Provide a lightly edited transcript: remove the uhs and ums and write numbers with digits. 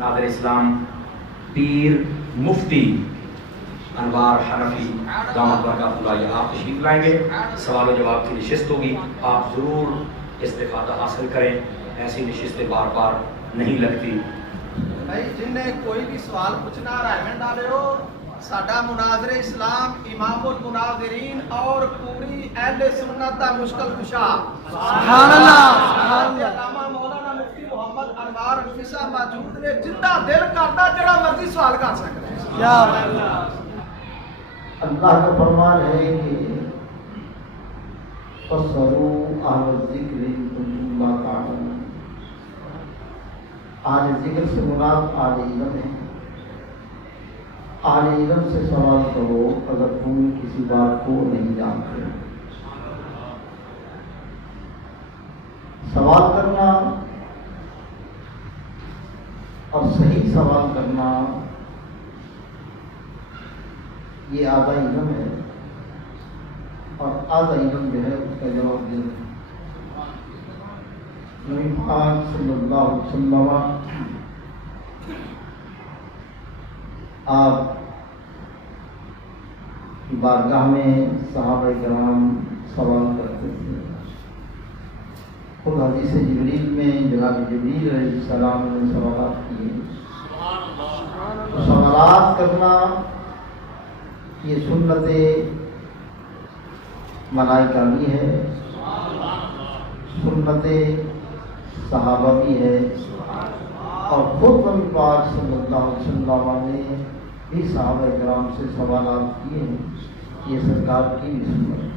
ناظر اسلام پیر مفتی انوار حنفی دامت برکاتہ اللہ علیہ آپ تشریف لائیں گے، سوال و جواب کی نشست ہوگی، آپ ضرور استفادہ حاصل کریں، ایسی نشستیں بار بار نہیں لگتی۔ بھائی جن نے کوئی بھی سوال پوچھنا رائے میں ڈالے ہو، ساڈا مناظر اسلام امام المناظرین اور پوری اہل سنت دا مشکل کشا سبحان اللہ علامہ مولانا مفتی محمد انوار حنفی صاحب موجود نے، جندا دل کردا جڑا مرضی سوال کر سکتے ہیں۔ کیا اللہ کا فرمان ہے کہ فَاسْأَلُوا أَهْلَ الذِّكْرِ إِن كُنتُمْ لَا تَعْلَمُونَ۔ اہل ذکر سے مراد اہل علم ہے۔ اہل علم سے سوال کرو اگر تم کسی بات کو نہیں جانتے۔ سوال کرنا اور صحیح سوال کرنا یہ آدھا علم ہے، اور آدھا علم جو ہے اس کا جواب دینا۔ نبی پاک صلی اللہ علیہ وسلم آپ کی بارگاہ میں صحابہ کرام سوال کرتے تھے۔ خود حدیث جبریل میں جناب جبریل علیہ السلام نے سوالات کیے۔ سوالات کرنا یہ سنت ملائکہ بھی ہے، سنت صحابہ بھی ہے، اور خود نبی پاک صلی اللہ علیہ وسلم نے بھی صحابہ کرام سے سوالات کیے ہیں، یہ سرکار کی بھی سنت ہے۔